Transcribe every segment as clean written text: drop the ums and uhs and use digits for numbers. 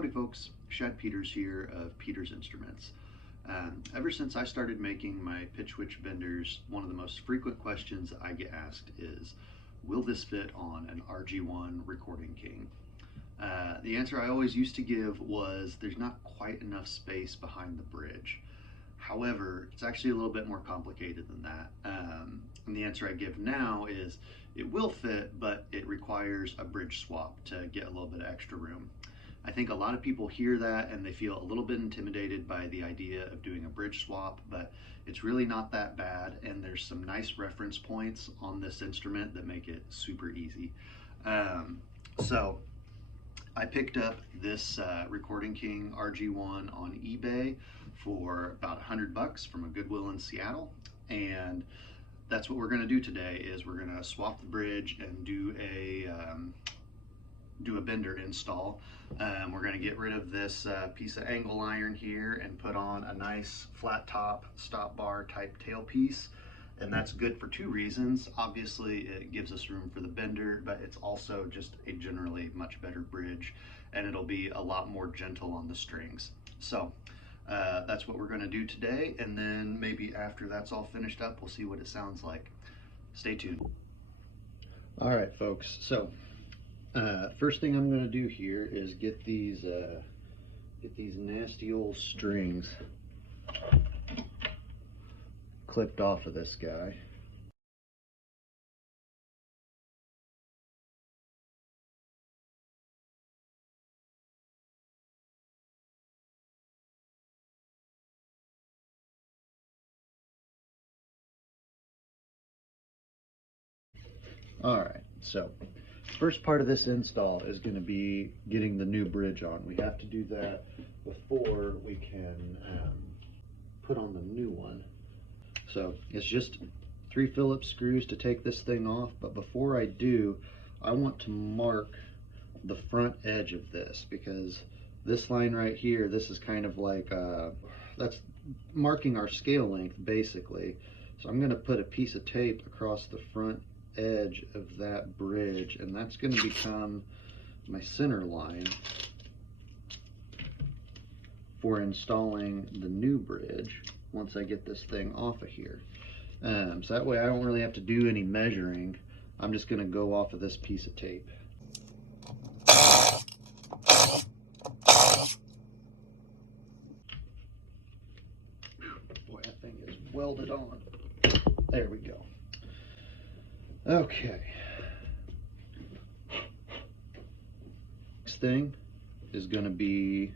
Howdy folks, Shad Peters here of Peters Instruments. Ever since I started making my pitch witch benders, one of the most frequent questions I get asked is, will this fit on an RG1 Recording King? The answer I always used to give was there's not quite enough space behind the bridge. However, it's actually a little bit more complicated than that. And the answer I give now is it will fit, but it requires a bridge swap to get a little bit of extra room. I think a lot of people hear that and they feel a little bit intimidated by the idea of doing a bridge swap, but it's really not that bad, and there's some nice reference points on this instrument that make it super easy. So I picked up this Recording King RG1 on eBay for about $100 from a Goodwill in Seattle, and that's what we're going to do today. Is we're going to swap the bridge and do a bender install. We're going to get rid of this piece of angle iron here and put on a nice flat top stop bar type tailpiece, and that's good for two reasons. Obviously it gives us room for the bender, but it's also just a generally much better bridge, and it'll be a lot more gentle on the strings. So that's what we're going to do today, and then maybe after that's all finished up, we'll see what it sounds like. Stay tuned. All right folks, so first thing I'm going to do here is get these nasty old strings clipped off of this guy. All right, so first part of this install is going to be getting the new bridge on. We have to do that before we can put on the new one. So it's just 3 Phillips screws to take this thing off, but before I do, I want to mark the front edge of this, because this line right here, this is kind of like that's marking our scale length basically. So I'm going to put a piece of tape across the front edge of that bridge, and that's going to become my center line for installing the new bridge once I get this thing off of here. So that way I don't really have to do any measuring. I'm just going to go off of this piece of tape. Boy, that thing is welded on. There we go. Okay. Next thing is going to be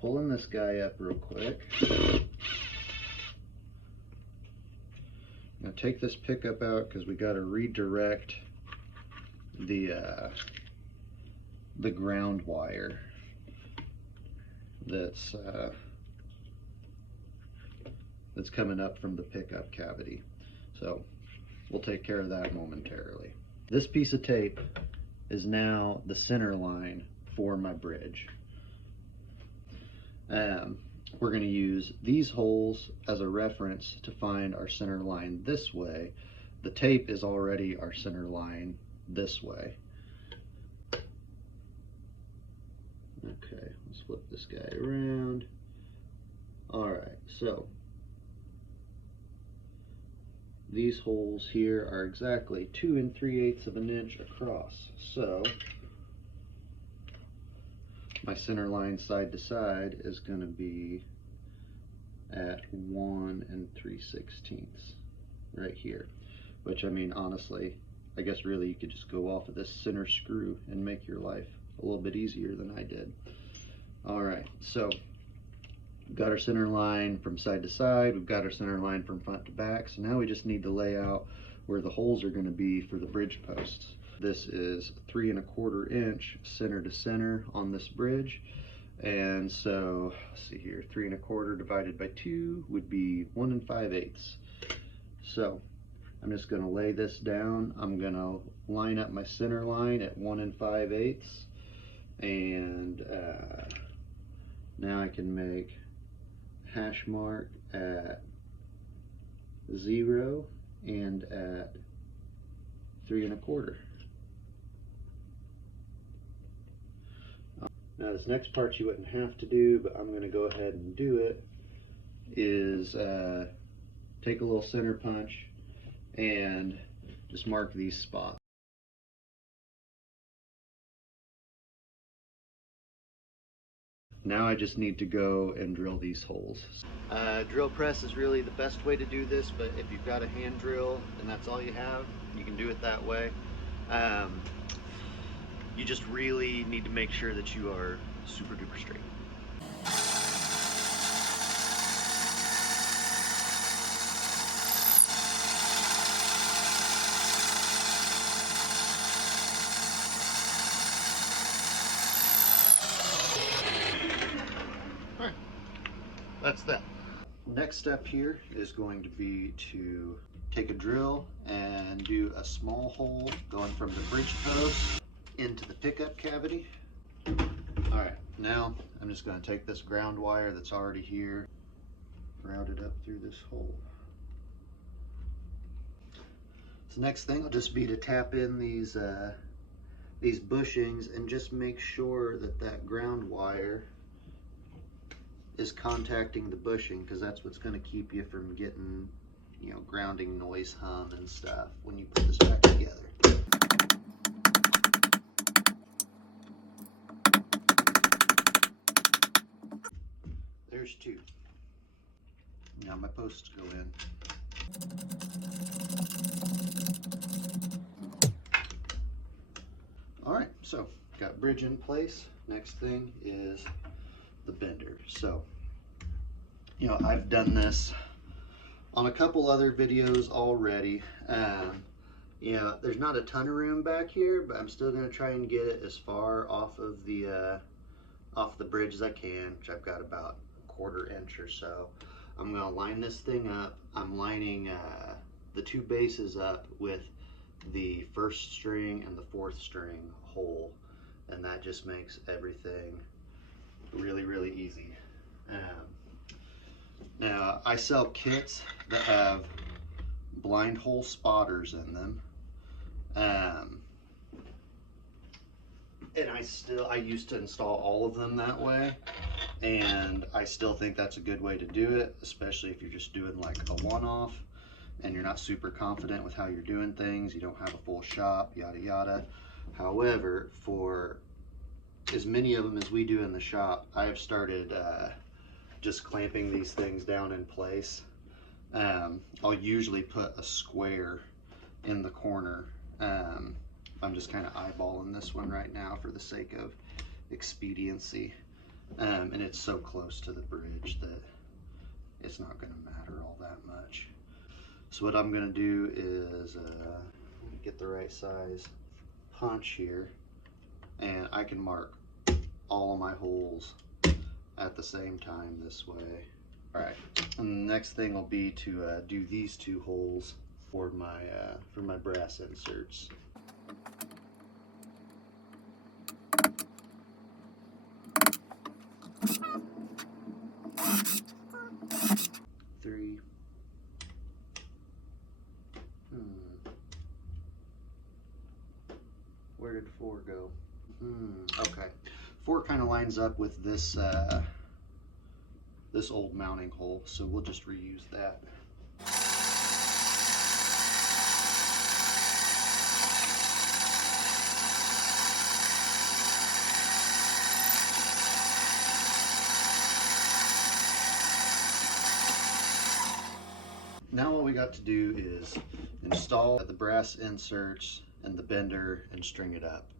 pulling this guy up real quick. Now take this pickup out because we got to redirect the ground wire that's coming up from the pickup cavity. So we'll take care of that momentarily. This piece of tape is now the center line for my bridge. We're going to use these holes as a reference to find our center line this way. The tape is already our center line this way. Okay, let's flip this guy around. Alright, so these holes here are exactly 2 3/8 of an inch across. So my center line side to side is going to be at 1 3/16 right here, which, I mean, honestly, I guess really you could just go off of this center screw and make your life a little bit easier than I did. All right, so we've got our center line from side to side, we've got our center line from front to back, so now we just need to lay out where the holes are going to be for the bridge posts. This is 3 1/4 inch center to center on this bridge, and so let's see here, 3 1/4 divided by 2 would be 1 5/8. So I'm just going to lay this down. I'm going to line up my center line at 1 5/8, and now I can make hash mark at 0 and at 3 1/4. Now this next part you wouldn't have to do, but I'm going to go ahead and do it, is take a little center punch and just mark these spots. Now I just need to go and drill these holes. Drill press is really the best way to do this, but if you've got a hand drill and that's all you have, you can do it that way. You just really need to make sure that you are super duper straight. All right, that's that. Next step here is going to be to take a drill and do a small hole going from the bridge post into the pickup cavity. All right, now I'm just going to take this ground wire that's already here, route it up through this hole. So next thing will just be to tap in these bushings and just make sure that that ground wire is contacting the bushing, because that's what's going to keep you from getting, you know, grounding noise, hum and stuff when you put this back together. There's two. Now my posts go in. All right, so got bridge in place. Next thing is the bender. So, you know, I've done this on a couple other videos already. You know, there's not a ton of room back here, but I'm still going to try and get it as far off the bridge as I can, which I've got about a 1/4 inch or so. I'm going to line this thing up. I'm lining the two bases up with the 1st string and the 4th string hole, and that just makes everything really, really easy. Now I sell kits that have blind hole spotters in them, and I used to install all of them that way, and I still think that's a good way to do it, especially if you're just doing like a one-off and you're not super confident with how you're doing things, you don't have a full shop, yada yada. However, for as many of them as we do in the shop, I have started just clamping these things down in place. I'll usually put a square in the corner. I'm just kind of eyeballing this one right now for the sake of expediency. And it's so close to the bridge that it's not going to matter all that much. So what I'm going to do is get the right size punch here, and I can mark all of my holes at the same time this way. All right, and the next thing will be to do these 2 holes for my brass inserts. Three. Where did 4 go? Okay, 4 kind of lines up with this this old mounting hole, so we'll just reuse that. Now what we got to do is install the brass inserts and the bender and string it up.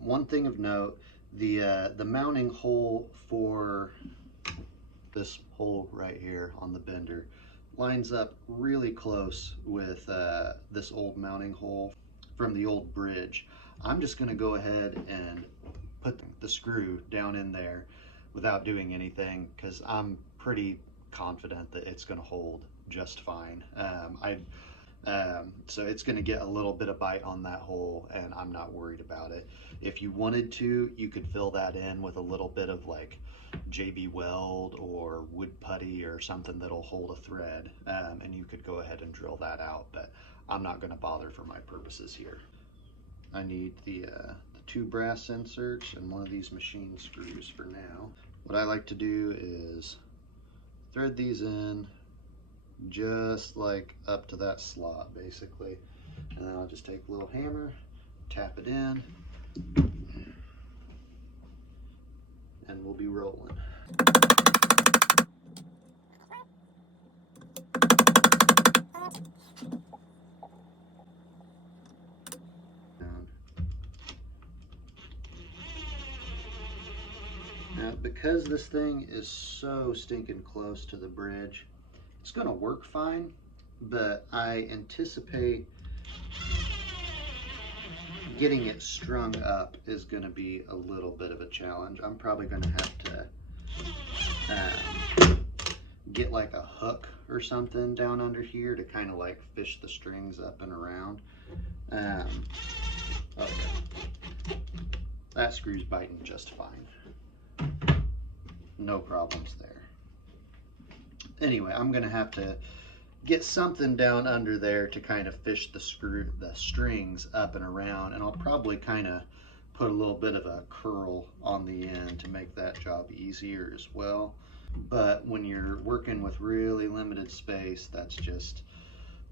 One thing of note, the mounting hole for this hole right here on the bender lines up really close with this old mounting hole from the old bridge. I'm just going to go ahead and put the screw down in there without doing anything, because I'm pretty confident that it's going to hold just fine. So it's going to get a little bit of bite on that hole, and I'm not worried about it. If you wanted to, you could fill that in with a little bit of like JB Weld or wood putty or something that'll hold a thread, and you could go ahead and drill that out, but I'm not going to bother for my purposes here. I need the 2 brass inserts and one of these machine screws for now. What I like to do is thread these in just like up to that slot basically, and then I'll just take a little hammer, tap it in, and we'll be rolling. Now, because this thing is so stinking close to the bridge, it's going to work fine, but I anticipate getting it strung up is going to be a little bit of a challenge. I'm probably going to have to get like a hook or something down under here to kind of like fish the strings up and around. Okay, that screw's biting just fine. No problems there. Anyway, I'm gonna have to get something down under there to kind of fish the strings up and around, and I'll probably kind of put a little bit of a curl on the end to make that job easier as well. But when you're working with really limited space, that's just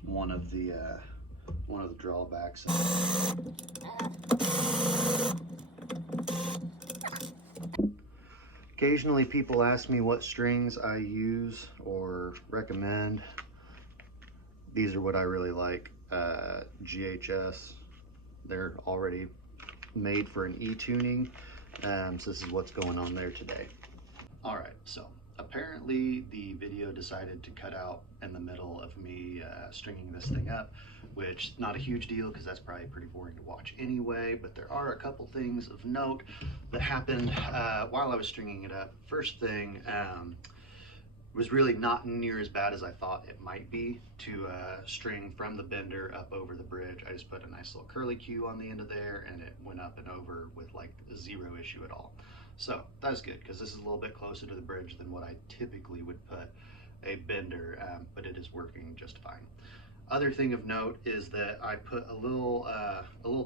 one of the drawbacks. Occasionally people ask me what strings I use or recommend. These are what I really like. GHS, they're already made for an E-tuning, so this is what's going on there today. All right, so apparently the video decided to cut out in the middle of me stringing this thing up, which not a huge deal because that's probably pretty boring to watch anyway, but there are a couple things of note that happened while I was stringing it up. First thing, was really not near as bad as I thought it might be to string from the bender up over the bridge. I just put a nice little curly Q on the end of there and it went up and over with like 0 issue at all. So that's good because this is a little bit closer to the bridge than what I typically would put a bender, but it is working just fine. Other thing of note is that I put a little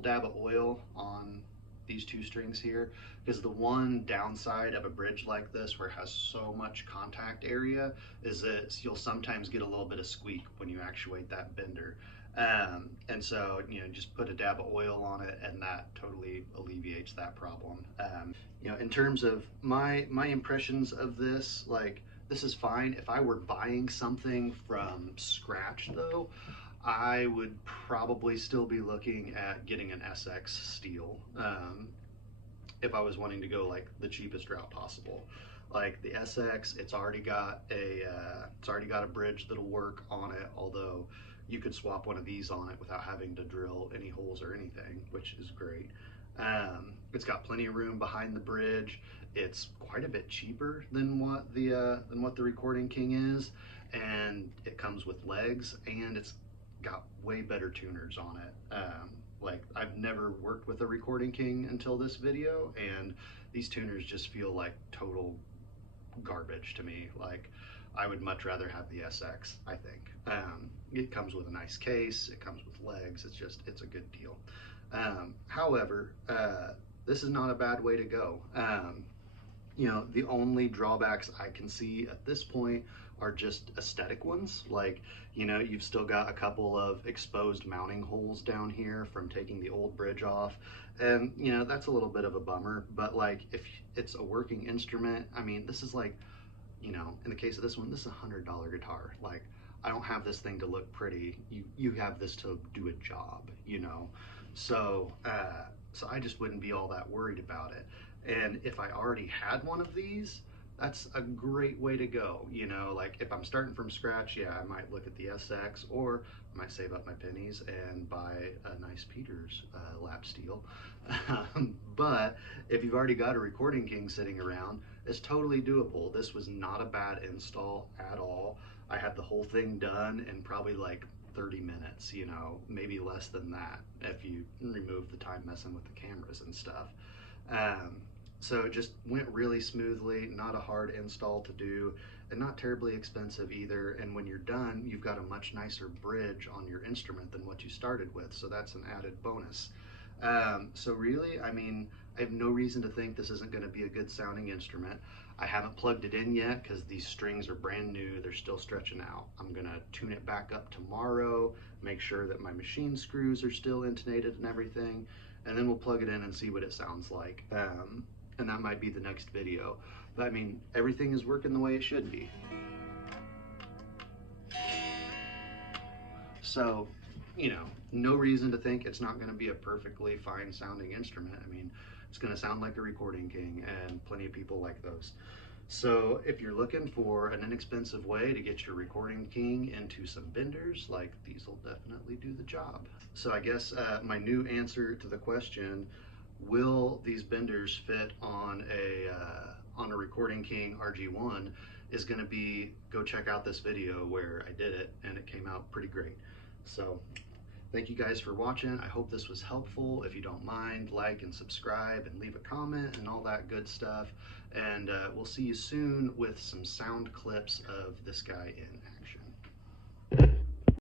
dab of oil on these 2 strings here, because the one downside of a bridge like this where it has so much contact area is that you'll sometimes get a little bit of squeak when you actuate that bender. And so, you know, just put a dab of oil on it and that totally alleviates that problem. You know, in terms of my impressions of this, like, this is fine. If I were buying something from scratch though, I would probably still be looking at getting an SX steel if I was wanting to go like the cheapest route possible. Like the SX, it's already got a bridge that'll work on it, although you could swap one of these on it without having to drill any holes or anything, which is great. It's got plenty of room behind the bridge. It's quite a bit cheaper than what the Recording King is, and it comes with legs, and it's got way better tuners on it. Like, I've never worked with a Recording King until this video, and these tuners just feel like total garbage to me. Like, I would much rather have the SX, I think. It comes with a nice case, it comes with legs, it's a good deal. However, this is not a bad way to go. You know, the only drawbacks I can see at this point are just aesthetic ones. Like, you know, you've still got a couple of exposed mounting holes down here from taking the old bridge off. And, you know, that's a little bit of a bummer, but like, if it's a working instrument, I mean, this is like, you know, in the case of this one, this is a $100 guitar. Like, I don't have this thing to look pretty. You have this to do a job, you know? So, so I just wouldn't be all that worried about it. And if I already had one of these, that's a great way to go. You know, like if I'm starting from scratch, yeah, I might look at the SX, or I might save up my pennies and buy a nice Peters lap steel. But if you've already got a Recording King sitting around, it's totally doable. This was not a bad install at all. I had the whole thing done in probably like 30 minutes, you know, maybe less than that if you remove the time messing with the cameras and stuff. So it just went really smoothly, not a hard install to do, and not terribly expensive either. And when you're done, you've got a much nicer bridge on your instrument than what you started with, so that's an added bonus. So really, I mean, I have no reason to think this isn't going to be a good sounding instrument. I haven't plugged it in yet because these strings are brand new. They're still stretching out. I'm going to tune it back up tomorrow, make sure that my machine screws are still intonated and everything, and then we'll plug it in and see what it sounds like. And that might be the next video. But I mean, everything is working the way it should be. So, you know, no reason to think it's not going to be a perfectly fine sounding instrument. I mean, it's going to sound like a Recording King, and plenty of people like those. So if you're looking for an inexpensive way to get your Recording King into some benders, like, these will definitely do the job. So I guess my new answer to the question, will these benders fit on a Recording King RG1, is going to be, go check out this video where I did it and it came out pretty great. So thank you guys for watching. I hope this was helpful. If you don't mind, like and subscribe and leave a comment and all that good stuff. And we'll see you soon with some sound clips of this guy in action.